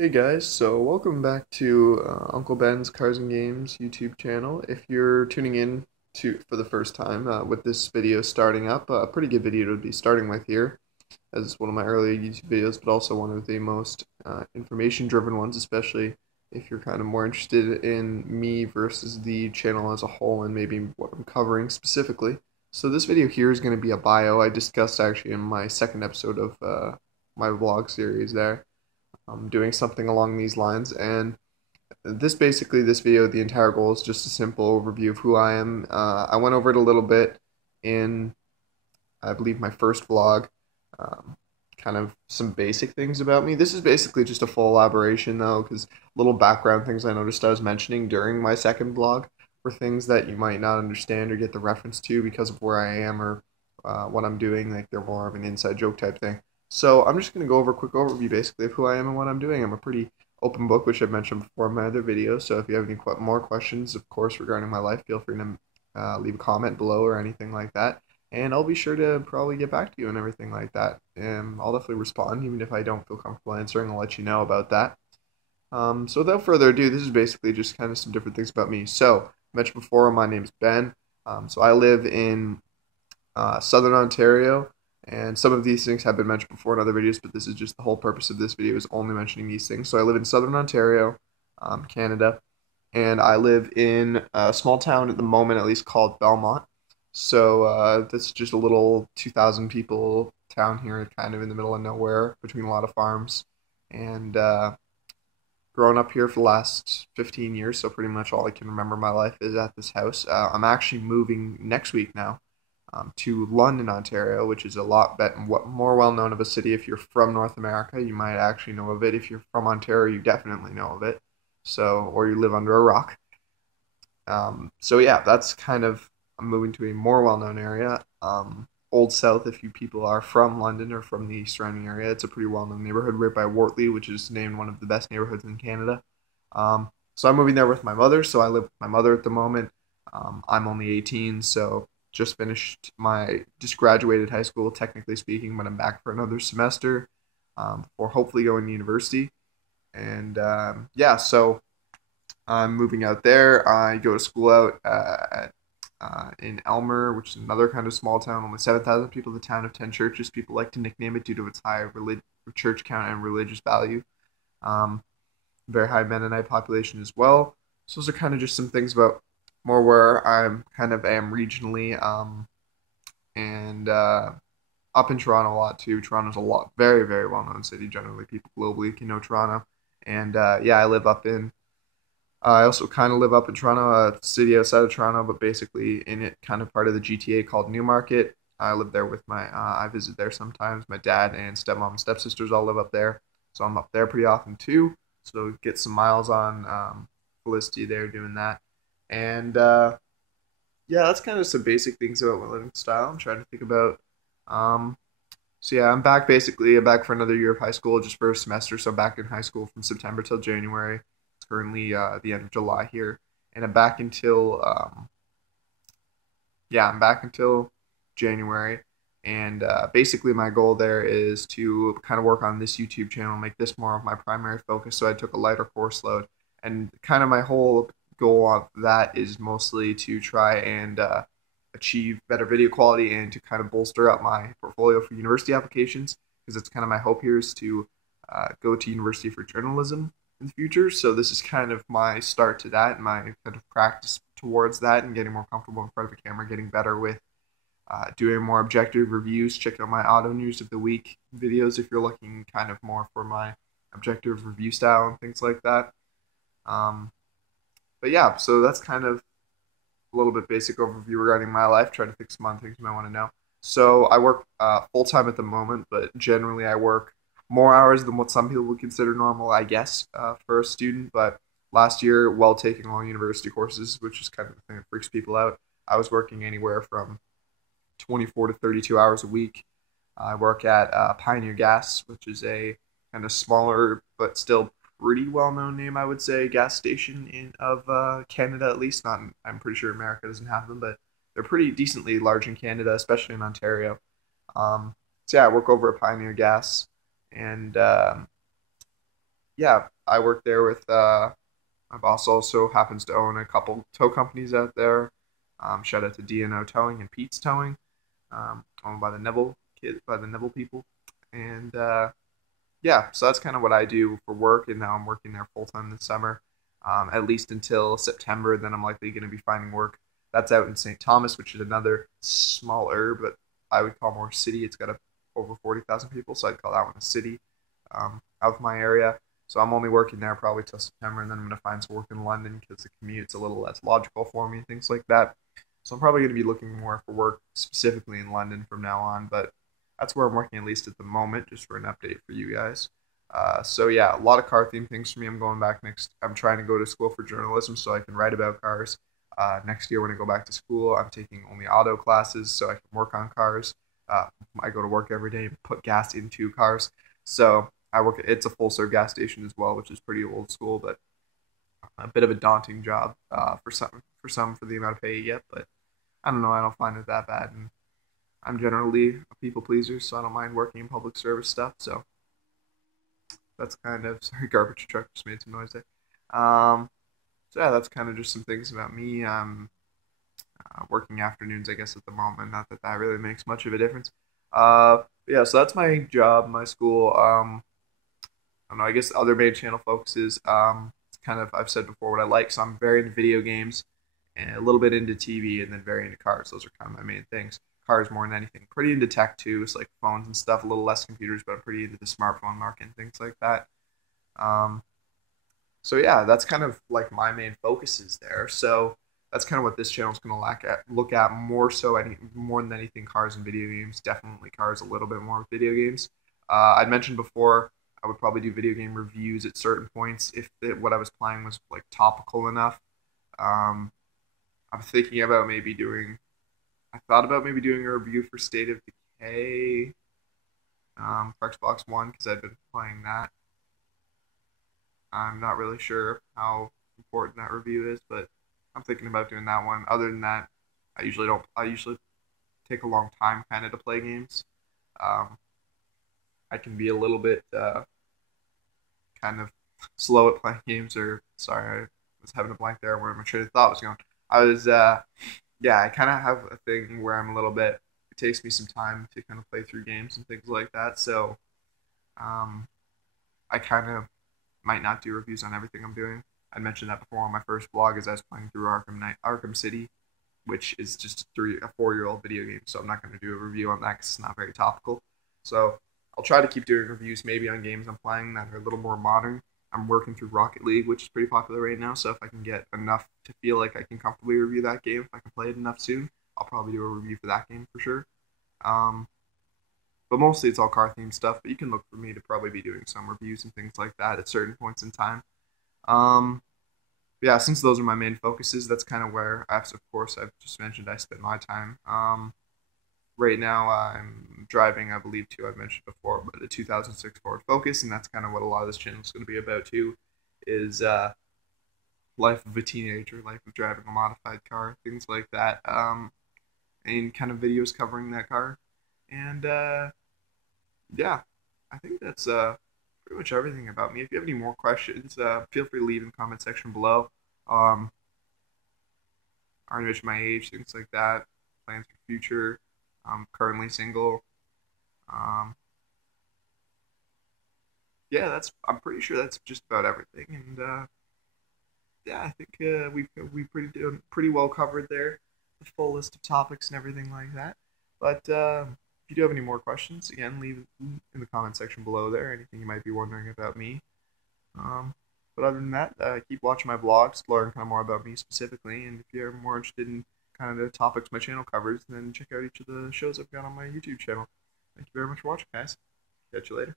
Hey guys, so welcome back to Uncle Ben's Cars and Games YouTube channel. If you're tuning in for the first time with this video starting up, a pretty good video to be starting with here, as it's one of my earlier YouTube videos, but also one of the most information-driven ones, especially if you're kind of more interested in me versus the channel as a whole and maybe what I'm covering specifically. So this video here is going to be a bio I discussed actually in my second episode of my vlog series there. I'm doing something along these lines. And this video, the entire goal is just a simple overview of who I am. I went over it a little bit in, I believe, my first vlog, um, kind of some basic things about me. This is basically just a full elaboration, though, because little background things I noticed I was mentioning during my second vlog were things that you might not understand or get the reference to because of where I am or what I'm doing. Like they're more of an inside joke type thing. So I'm just going to go over a quick overview basically of who I am and what I'm doing. I'm a pretty open book, which I've mentioned before in my other videos. So if you have any more questions, of course, regarding my life, feel free to leave a comment below or anything like that. And I'll be sure to probably get back to you and everything like that. And I'll definitely respond, even if I don't feel comfortable answering. I'll let you know about that. So without further ado, this is basically just kind of some different things about me. So, I mentioned before, my name's Ben. So I live in Southern Ontario, and some of these things have been mentioned before in other videos, but this is just the whole purpose of this video is only mentioning these things. So I live in Southern Ontario, Canada, and I live in a small town at the moment, at least called Belmont. So that's just a little 2,000 people town here, kind of in the middle of nowhere, between a lot of farms, and grown up here for the last 15 years. So pretty much all I can remember my life is at this house. I'm actually moving next week now to London, Ontario, which is a lot more well known of a city. If you're from North America, you might actually know of it. If you're from Ontario, you definitely know of it. So, or you live under a rock. So yeah, that's kind of I'm moving to a more well-known area. Old South, if you people are from London or from the surrounding area, it's a pretty well-known neighborhood right by Wortley, which is named one of the best neighborhoods in Canada. So I'm moving there with my mother. So I live with my mother at the moment. I'm only 18, so just graduated high school, technically speaking, but I'm back for another semester before hopefully going to university. And yeah, so I'm moving out there. I go to school out in Elmer, which is another kind of small town, only 7,000 people, the town of 10 churches. People like to nickname it due to its high church count and religious value. Um, Very high Mennonite population as well. So those are kind of just some things about more where I'm kind of am regionally, and up in Toronto a lot too. Toronto's a lot, very, very well known city. Generally, people globally can know Toronto. And yeah, I also kind of live up in Toronto, a city outside of Toronto, but basically in it, kind of part of the GTA called Newmarket. I live there with I visit there sometimes. My dad and stepmom and stepsisters all live up there, so I'm up there pretty often too. So get some miles on Felicity there doing that, and yeah, that's kind of some basic things about my living style. I'm trying to think about. Um, so yeah, I'm back for another year of high school, just for a semester. So I'm back in high school from September till January. It's currently the end of July here, and I'm back until January. And basically, my goal there is to kind of work on this YouTube channel, make this more of my primary focus. So I took a lighter course load, and kind of my whole goal of that is mostly to try and achieve better video quality and to kind of bolster up my portfolio for university applications, because it's kind of my hope here is to go to university for journalism in the future. So this is kind of my start to that, and my kind of practice towards that, and getting more comfortable in front of a camera, getting better with doing more objective reviews. Check out my auto news of the week videos if you're looking kind of more for my objective review style and things like that. Um, but yeah, so that's kind of a little bit basic overview regarding my life. Try to think some other things you might want to know. So I work full time at the moment, but generally I work more hours than what some people would consider normal, I guess, for a student. But last year, while taking all university courses, which is kind of the thing that freaks people out, I was working anywhere from 24 to 32 hours a week. I work at Pioneer Gas, which is a kind of smaller but still pretty well-known name, I would say, gas station in of Canada at least. Not, I'm pretty sure America doesn't have them, but they're pretty decently large in Canada, especially in Ontario. So yeah, I work over at Pioneer Gas, and yeah, I work there with my boss also happens to own a couple tow companies out there. Shout out to DNO Towing and Pete's Towing, owned by the Neville people. And yeah, so that's kind of what I do for work, and now I'm working there full time this summer, at least until September. Then I'm likely going to be finding work. That's out in St. Thomas, which is another smaller, but I would call more city. It's got over 40,000 people, so I'd call that one a city, out of my area. So I'm only working there probably till September, and then I'm going to find some work in London because the commute's a little less logical for me and things like that. So I'm probably going to be looking more for work specifically in London from now on, but that's where I'm working at least at the moment, just for an update for you guys. So yeah, a lot of car themed things for me. I'm going back next. I'm trying to go to school for journalism so I can write about cars. Next year when I go back to school, I'm taking only auto classes so I can work on cars. Uh, I go to work every day and put gas into cars. So I work. It's a full serve gas station as well, which is pretty old school, but a bit of a daunting job for the amount of pay you get. But I don't know. I don't find it that bad, and I'm generally a people pleaser, so I don't mind working in public service stuff. So that's kind of sorry, garbage truck just made some noise there. Um, so yeah, that's kind of just some things about me. I'm working afternoons, I guess, at the moment. Not that that really makes much of a difference. Yeah, so that's my job, my school. I don't know. I guess the other main channel focuses. It's kind of I've said before what I like. So I'm very into video games, and a little bit into TV, and then very into cars. Those are kind of my main things. Cars more than anything. Pretty into tech too. It's like phones and stuff. A little less computers, but I'm pretty into the smartphone market and things like that. Um, so yeah, that's kind of like my main focuses there. So that's kind of what this channel is going to look at more so more than anything cars and video games. Definitely cars a little bit more with video games. I'd mentioned before I would probably do video game reviews at certain points if what I was playing was like topical enough. Um, I'm thinking about maybe doing. I thought about maybe doing a review for State of Decay, for Xbox One because I've been playing that. I'm not really sure how important that review is, but I'm thinking about doing that one. Other than that, I usually don't. I usually take a long time kind of to play games. Um, I can be a little bit kind of slow at playing games. Or sorry, I was having a blank there where my train of thought was going. I was yeah, I kind of have a thing where I'm a little bit. It takes me some time to kind of play through games and things like that. So um, I kind of might not do reviews on everything I'm doing. I mentioned that before on my first blog as I was playing through Arkham City, which is just a 4 year old video game. So I'm not going to do a review on that because it's not very topical. So I'll try to keep doing reviews maybe on games I'm playing that are a little more modern. I'm working through Rocket League, which is pretty popular right now. So if I can get enough to feel like I can comfortably review that game, if I can play it enough soon, I'll probably do a review for that game for sure. Um, but mostly it's all car themed stuff. But you can look for me to probably be doing some reviews and things like that at certain points in time. Um, yeah, since those are my main focuses, that's kind of where, as of course, I've just mentioned I spend my time. Right now, I'm driving, I believe, too, I've mentioned before, but a 2006 Ford Focus, and that's kind of what a lot of this channel is going to be about, too, is life of a teenager, life of driving a modified car, things like that, and kind of videos covering that car. And yeah, I think that's pretty much everything about me. If you have any more questions, feel free to leave in the comment section below. Um, I already mentioned my age, things like that, plans for the future. I'm currently single. Um, yeah, I'm pretty sure that's just about everything. And yeah, I think we've pretty well covered there, the full list of topics and everything like that. But if you do have any more questions, again, leave in the comment section below there. Anything you might be wondering about me. Um, but other than that, keep watching my vlogs to learn kind of more about me specifically. And if you're more interested in kind of the topics my channel covers, then check out each of the shows I've got on my YouTube channel. Thank you very much for watching, guys. Catch you later.